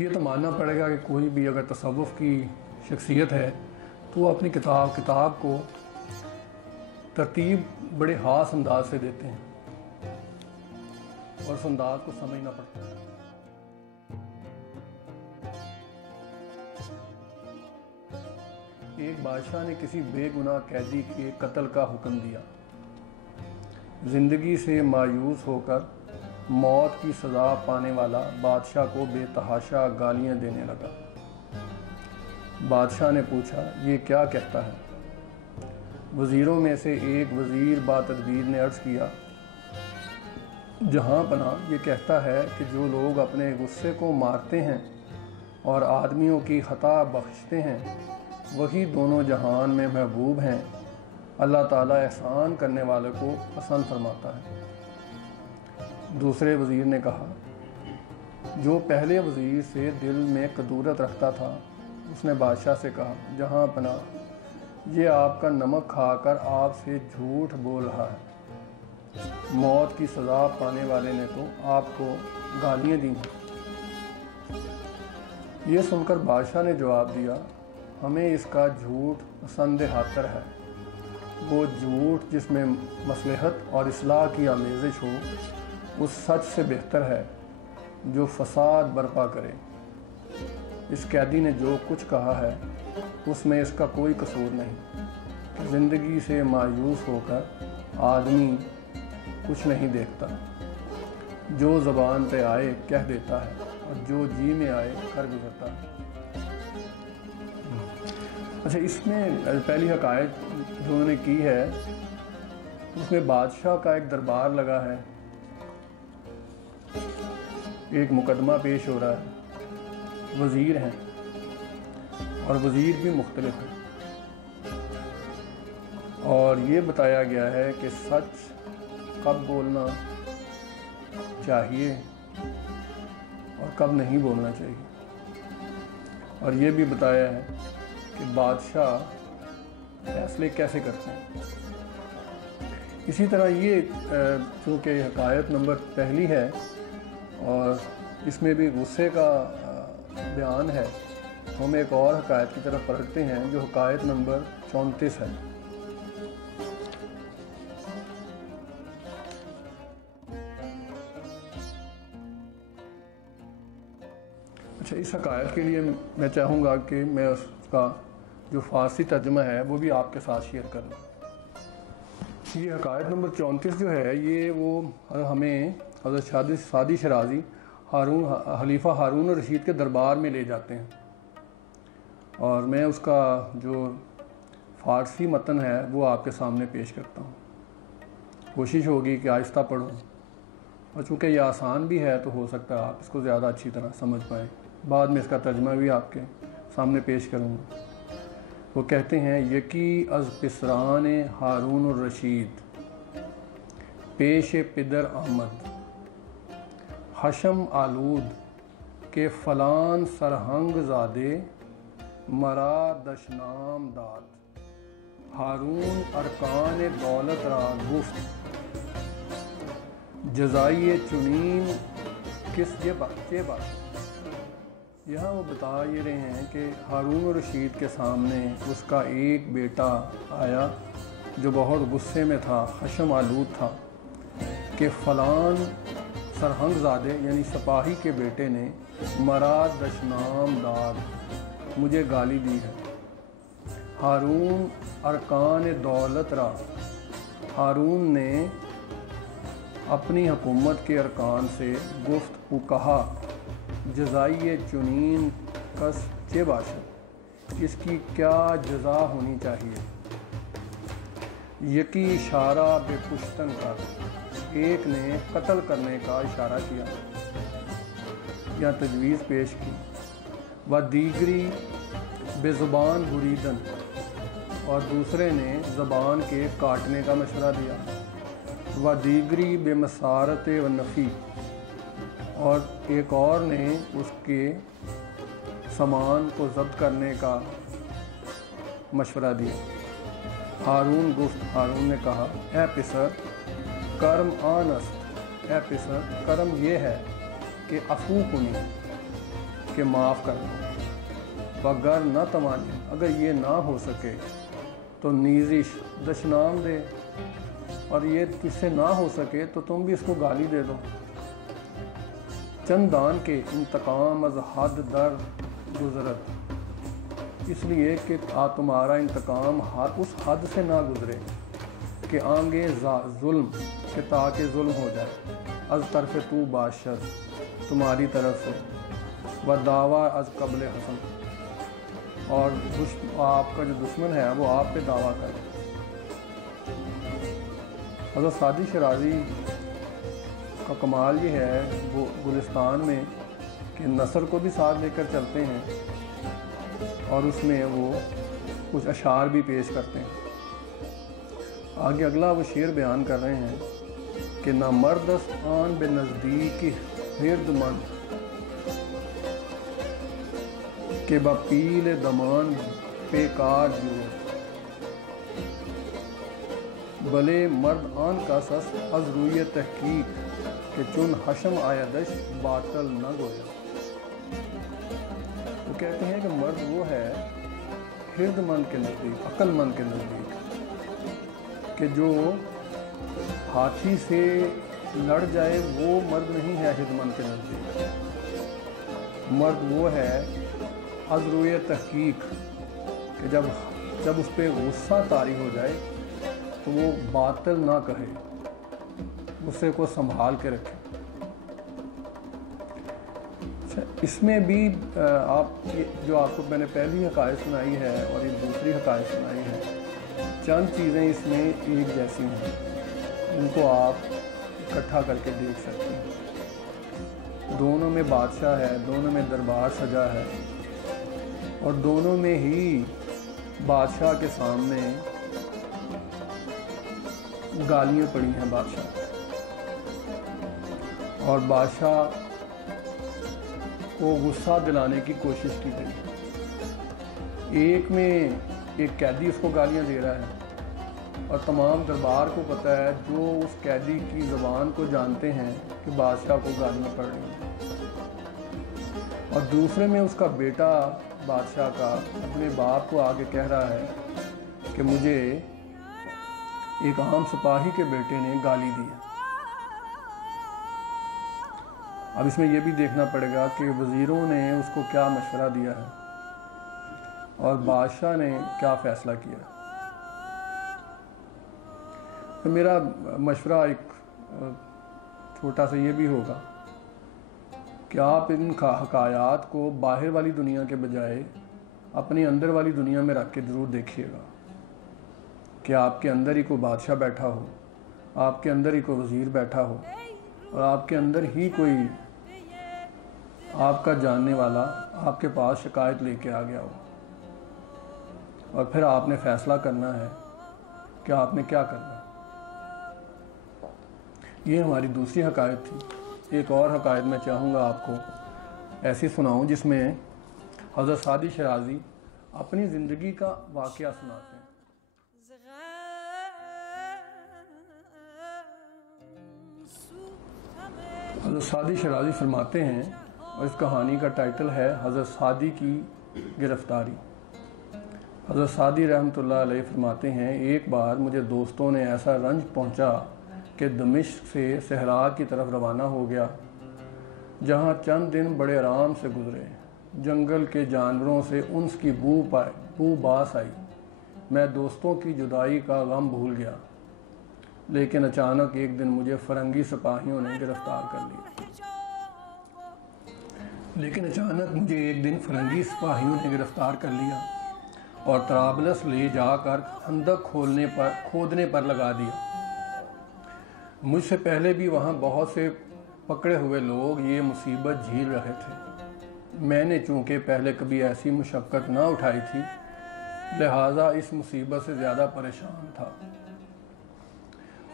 یہ تو ماننا پڑے گا کہ کوئی بھی اگر تصوف کی شخصیت ہے تو وہ اپنی کتاب کو ترتیب بڑے خاص انداز سے دیتے ہیں اور اس انداز کو سمجھنا پڑتا ہے۔ ایک بادشاہ نے کسی بے گناہ قیدی کے قتل کا حکم دیا۔ زندگی سے مایوس ہو کر موت کی سزا پانے والا بادشاہ کو بے تحاشا گالیاں دینے لگا۔ بادشاہ نے پوچھا، یہ کیا کہتا ہے؟ وزیروں میں سے ایک وزیر باتدبیر نے عرض کیا، جہاں پناہ، یہ کہتا ہے کہ جو لوگ اپنے غصے کو مارتے ہیں اور آدمیوں کی خطا بخشتے ہیں وہی دونوں جہان میں محبوب ہیں۔ اللہ تعالیٰ احسان کرنے والے کو پسند فرماتا ہے۔ دوسرے وزیر نے کہا، جو پہلے وزیر سے دل میں کدورت رکھتا تھا اس نے بادشاہ سے کہا، جہاں پناہ، یہ آپ کا نمک کھا کر آپ سے جھوٹ بول رہا ہے۔ موت کی سزا پانے والے نے تو آپ کو گالیاں دی ہیں۔ یہ سن کر بادشاہ نے جواب دیا، ہمیں اس کا جھوٹ پسند خاطر ہے۔ وہ جھوٹ جس میں مصلحت اور اصلاح کی آمیزش ہو اس سچ سے بہتر ہے جو فساد برپا کرے۔ اس قیدی نے جو کچھ کہا ہے اس میں اس کا کوئی قصور نہیں کہ زندگی سے مایوس ہو کر آدمی کچھ نہیں دیکھتا، جو زبان پہ آئے کہہ دیتا ہے اور جو جی میں آئے کر گزرتا ہے۔ اچھا، اس میں پہلی حکایت جو انہوں نے کی ہے اس میں بادشاہ کا ایک دربار لگا ہے، ایک مقدمہ پیش ہو رہا ہے، وزیر ہیں اور وزیر بھی مختلف ہیں، اور یہ بتایا گیا ہے کہ سچ کب بولنا چاہیے اور کب نہیں بولنا چاہیے، اور یہ بھی بتایا ہے کہ بادشاہ فیصلے کیسے کرتے ہیں۔ اسی طرح یہ چونکہ حکایت نمبر پہلی ہے اور اس میں بھی غصے کا بیان ہے، تو ہم ایک اور حکایت کی طرف پلٹتے ہیں جو حکایت نمبر 34 ہے۔ اچھا، اس حکایت کے لیے میں چاہوں گا کہ میں اس کا جو فارسی ترجمہ ہے وہ بھی آپ کے ساتھ شیئر کر لوں۔ یہ حکایت نمبر 34 جو ہے یہ وہ ہمیں حضرت سعدی شرازی خلیفہ ہارون الرشید کے دربار میں لے جاتے ہیں، اور میں اس کا جو فارسی متن ہے وہ آپ کے سامنے پیش کرتا ہوں۔ کوشش ہوگی کہ آہستہ پڑھوں، اور چونکہ یہ آسان بھی ہے تو ہو سکتا ہے آپ اس کو زیادہ اچھی طرح سمجھ پائیں۔ بعد میں اس کا ترجمہ بھی آپ کے سامنے پیش کروں گا۔ وہ کہتے ہیں، یکی از پسران ہارون الرشید پیش پدر آمد، حشم آلود کے فلان سرہنگ زادے مرا دشنام داد، ہارون ارکان دولت را گفت جزائی چنین کس یہ بات۔ یہاں وہ بتا یہ رہے ہیں کہ ہارون الرشید کے سامنے اس کا ایک بیٹا آیا جو بہت غصے میں تھا، خشم آلود تھا کہ فلان سرہنگ زادے یعنی سپاہی کے بیٹے نے مرا دشنام داد، مجھے گالی دی ہے۔ ہارون ارکان دولت را، ہارون نے اپنی حکومت کے ارکان سے گفت کہا، جزائی چنین کس چے باشد، اس کی کیا جزا ہونی چاہیے۔ یکی اشارہ بے کشتن کا، ایک نے قتل کرنے کا اشارہ کیا یا تجویز پیش کی، و دیگری بے زبان بریدن، اور دوسرے نے زبان کے کاٹنے کا مشورہ دیا، و دیگری بے مسارت و نفی، اور ایک اور نے اس کے سامان کو ضبط کرنے کا مشورہ دیا۔ ہارون گفت، ہارون نے کہا، اے پسر کرم آن است، اے پسر کرم یہ ہے کہ عفو کنی، کہ معاف کر دو، وگر نہ توانی، اگر یہ نہ ہو سکے تو نیزش دشنام دے، اور یہ تجھ سے نہ ہو سکے تو تم بھی اس کو گالی دے دو۔ چندان کے انتقام از حد در گزرت، اس لیے کہ تمہارا انتقام اس حد سے نہ گزرے کہ آنگے ظلم، کہ تاکہ ظلم ہو جائے، از طرف تو بادشاہ، تمہاری طرف سے، و دعویٰ از قبل حسن، اور آپ کا جو دشمن ہے وہ آپ پہ دعویٰ کرے۔ حضرت سعدی شیرازی کا کمال یہ ہے، وہ گلستان میں کہ نثر کو بھی ساتھ لے کر چلتے ہیں اور اس میں وہ کچھ اشعار بھی پیش کرتے ہیں۔ آگے اگلا وہ شعر بیان کر رہے ہیں کہ نہ مردست آن بے نزدیک ہرد مند، کہ با پیل دمان پہ کار جو، بلے مرد آن کا سس از روی تحقیق، کہ چون حشم آیدش باطل نہ گویا۔ وہ کہتے ہیں کہ مرد وہ ہے ہرد مند کے نزدیک، عقل مند کے نزدیک، کہ جو ہاتھی سے لڑ جائے وہ مرد نہیں ہے ہرد مند کے نزدیک۔ مرد وہ ہے از روی تحقیق، کہ جب اس پہ غصہ طاری ہو جائے تو وہ باطل نہ کہے، غصے کو سنبھال کے رکھے۔ اس میں بھی جو آپ کو میں نے پہلی حکایت سنائی ہے اور یہ دوسری حکایت سنائی ہے، چند چیزیں اس میں ایک جیسی ہیں، ان کو آپ اکٹھا کر کے دیکھ سکتے ہیں۔ دونوں میں بادشاہ ہے، دونوں میں دربار سجا ہے، اور دونوں میں ہی بادشاہ کے سامنے گالیاں پڑی ہیں بادشاہ، اور بادشاہ کو غصہ دلانے کی کوشش کی گئی۔ ایک میں ایک قیدی اس کو گالیاں دے رہا ہے، اور تمام دربار کو پتہ ہے، جو اس قیدی کی زبان کو جانتے ہیں کہ بادشاہ کو گالیاں پڑ رہی ہیں۔ اور دوسرے میں اس کا بیٹا بادشاہ کا اپنے باپ کو آگے کہہ رہا ہے کہ مجھے ایک عام سپاہی کے بیٹے نے گالی دی۔ اب اس میں یہ بھی دیکھنا پڑے گا کہ وزیروں نے اس کو کیا مشورہ دیا ہے اور بادشاہ نے کیا فیصلہ کیا۔ تو میرا مشورہ ایک چھوٹا سا یہ بھی ہوگا کہ آپ ان حکایات کو باہر والی دنیا کے بجائے اپنی اندر والی دنیا میں رکھ کے ضرور دیکھیے گا، کہ آپ کے اندر ہی کوئی بادشاہ بیٹھا ہو، آپ کے اندر ہی کوئی وزیر بیٹھا ہو، اور آپ کے اندر ہی کوئی آپ کا جاننے والا آپ کے پاس شکایت لے کے آ گیا ہو، اور پھر آپ نے فیصلہ کرنا ہے کہ آپ نے کیا کرنا ہے۔ یہ ہماری دوسری حکایت تھی۔ ایک اور حکایت میں چاہوں گا آپ کو ایسی سناؤں جس میں حضرت سعدی شیرازی اپنی زندگی کا واقعہ سناتے ہیں۔ حضرت سعدی شیرازی فرماتے ہیں، اور اس کہانی کا ٹائٹل ہے حضرت سعدی کی گرفتاری۔ حضرت سعدی رحمۃ اللہ علیہ فرماتے ہیں، ایک بار مجھے دوستوں نے ایسا رنج پہنچا کہ دمشق سے صحرا کی طرف روانہ ہو گیا، جہاں چند دن بڑے آرام سے گزرے۔ جنگل کے جانوروں سے انس کی بو باس آئی۔ میں دوستوں کی جدائی کا غم بھول گیا، لیکن اچانک ایک دن مجھے فرنگی سپاہیوں نے گرفتار کر لیا۔ اور طرابلس لے جا کر خندق کھودنے پر لگا دیا۔ مجھ سے پہلے بھی وہاں بہت سے پکڑے ہوئے لوگ یہ مصیبت جھیل رہے تھے۔ میں نے چونکہ پہلے کبھی ایسی مشقت نہ اٹھائی تھی، لہٰذا اس مصیبت سے زیادہ پریشان تھا۔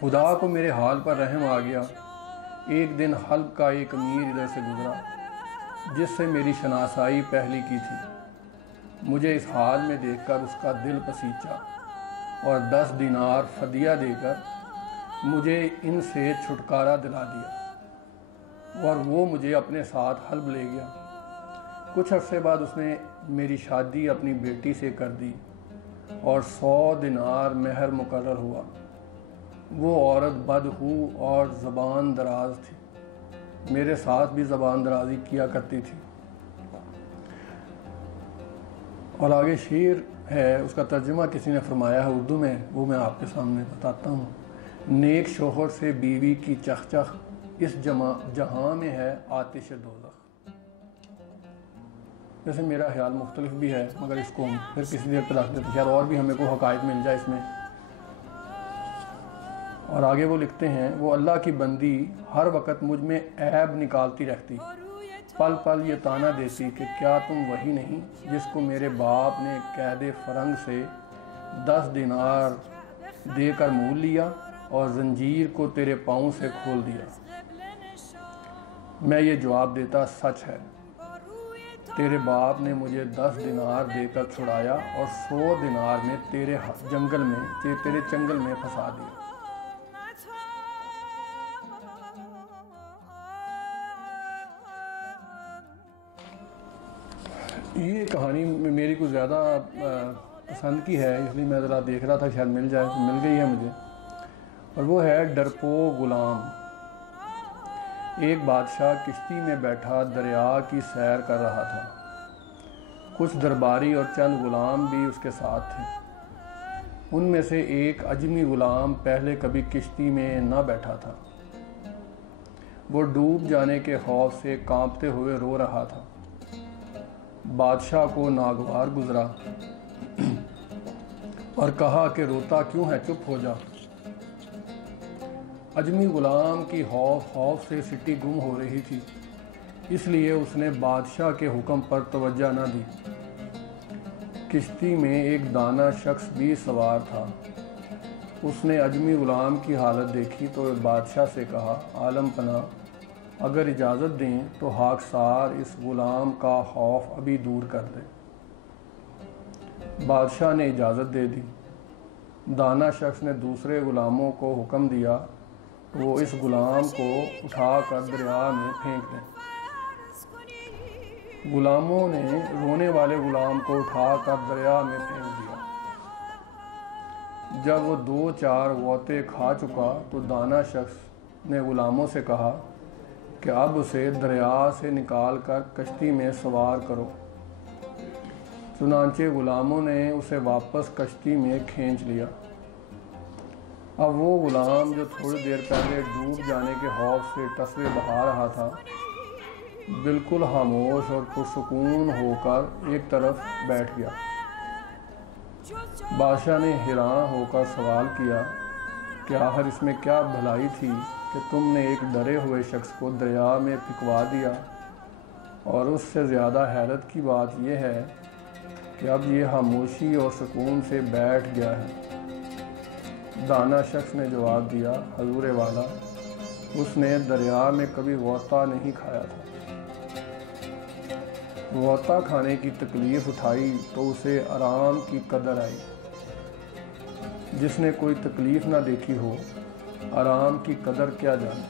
خدا کو میرے حال پر رحم آ گیا۔ ایک دن حلب کا ایک امیر ادھر سے گزرا، جس سے میری شناسائی پہلی کی تھی۔ مجھے اس حال میں دیکھ کر اس کا دل پسیچا، اور 10 دینار فدیہ دے کر مجھے ان سے چھٹکارا دلا دیا، اور وہ مجھے اپنے ساتھ حلب لے گیا۔ کچھ عرصے بعد اس نے میری شادی اپنی بیٹی سے کر دی اور 100 دینار مہر مقرر ہوا۔ وہ عورت بدخو اور زبان دراز تھی، میرے ساتھ بھی زبان درازی کیا کرتی تھی۔ اور آگے شعر ہے، اس کا ترجمہ کسی نے فرمایا ہے اردو میں، وہ میں آپ کے سامنے بتاتا ہوں۔ نیک شوہر سے بیوی کی چخ اس جہاں میں ہے آتش دوزخ۔ جیسے میرا خیال مختلف بھی ہے، مگر اس کو پھر کسی دیر پہ رکھ دیتے، شاید اور بھی ہمیں کو حقائق مل جائے اس میں۔ اور آگے وہ لکھتے ہیں، وہ اللہ کی بندی ہر وقت مجھ میں عیب نکالتی رہتی، پل پل یہ طعنہ دیتی کہ کیا تم وہی نہیں جس کو میرے باپ نے قید فرنگ سے 10 دینار دے کر مول لیا اور زنجیر کو تیرے پاؤں سے کھول دیا۔ میں یہ جواب دیتا، سچ ہے، تیرے باپ نے مجھے 10 دینار دے کر چھڑایا اور 100 دینار میں تیرے چنگل میں پھنسا دیا۔ یہ کہانی میری کو زیادہ پسند کی ہے، اس لیے میں ذرا دیکھ رہا تھا شاید مل جائے، مل گئی ہے مجھے، اور وہ ہے ڈرپوک غلام۔ ایک بادشاہ کشتی میں بیٹھا دریا کی سیر کر رہا تھا، کچھ درباری اور چند غلام بھی اس کے ساتھ تھے۔ ان میں سے ایک اجمی غلام پہلے کبھی کشتی میں نہ بیٹھا تھا، وہ ڈوب جانے کے خوف سے کانپتے ہوئے رو رہا تھا۔ بادشاہ کو ناگوار گزرا اور کہا کہ روتا کیوں ہے، چپ ہو جا۔ اجمی غلام کی خوف سے سٹی گم ہو رہی تھی، اس لیے اس نے بادشاہ کے حکم پر توجہ نہ دی۔ کشتی میں ایک دانا شخص بھی سوار تھا، اس نے اجمی غلام کی حالت دیکھی تو بادشاہ سے کہا، عالم پناہ، اگر اجازت دیں تو خاکسار اس غلام کا خوف ابھی دور کر دے۔ بادشاہ نے اجازت دے دی۔ دانا شخص نے دوسرے غلاموں کو حکم دیا وہ اس غلام کو اٹھا کر دریا میں پھینک دیں۔ غلاموں نے رونے والے غلام کو اٹھا کر دریا میں پھینک دیا۔ جب وہ 2-4 غوطے کھا چکا تو دانا شخص نے غلاموں سے کہا کہ اب اسے دریا سے نکال کر کشتی میں سوار کرو۔ چنانچہ غلاموں نے اسے واپس کشتی میں کھینچ لیا۔ اب وہ غلام جو تھوڑی دیر پہلے ڈوب جانے کے خوف سے ٹسوے بہا رہا تھا، بالکل خاموش اور پرسکون ہو کر ایک طرف بیٹھ گیا۔ بادشاہ نے حیران ہو کر سوال کیا کہ آخر اس میں کیا بھلائی تھی کہ تم نے ایک ڈرے ہوئے شخص کو دریا میں پھینکوا دیا، اور اس سے زیادہ حیرت کی بات یہ ہے کہ اب یہ خاموشی اور سکون سے بیٹھ گیا ہے۔ دانا شخص نے جواب دیا، حضور والا، اس نے دریا میں کبھی غوطہ نہیں کھایا تھا۔ غوطہ کھانے کی تکلیف اٹھائی تو اسے آرام کی قدر آئی۔ جس نے کوئی تکلیف نہ دیکھی ہو، آرام کی قدر کیا جانے۔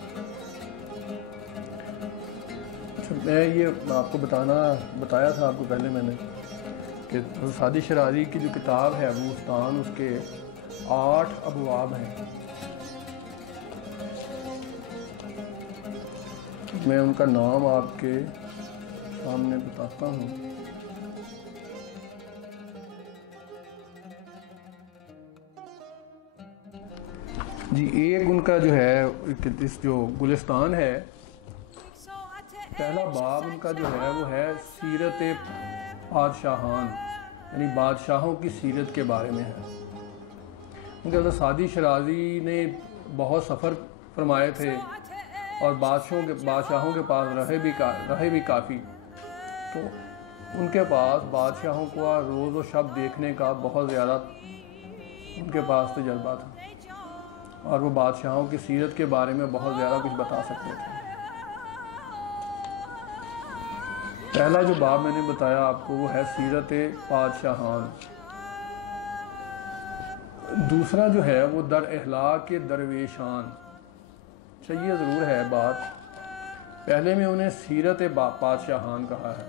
میں یہ آپ کو بتایا تھا آپ کو پہلے میں نے کہ سعدی شرازی کی جو کتاب ہے بوستان، اس کے 8 ابواب ہیں۔ میں ان کا نام آپ کے سامنے بتاتا ہوں۔ جی، ایک ان کا جو ہے اس جو گلستان ہے، پہلا باب ان کا جو ہے وہ ہے سیرت بادشاہان، یعنی بادشاہوں کی سیرت کے بارے میں ہے۔ کیونکہ سعدی شرازی نے بہت سفر فرمائے تھے اور بادشاہوں کے پاس رہے بھی کافی، تو ان کے پاس بادشاہوں کو روز و شب دیکھنے کا بہت زیادہ ان کے پاس تجربہ تھا، اور وہ بادشاہوں کی سیرت کے بارے میں بہت زیادہ کچھ بتا سکتے تھے۔ پہلا جو باب میں نے بتایا آپ کو وہ ہے سیرت بادشاہان۔ دوسرا جو ہے وہ در اخلاق درویشان۔ یہ ضرور ہے بات، پہلے میں انہیں سیرت بادشاہان کہا ہے،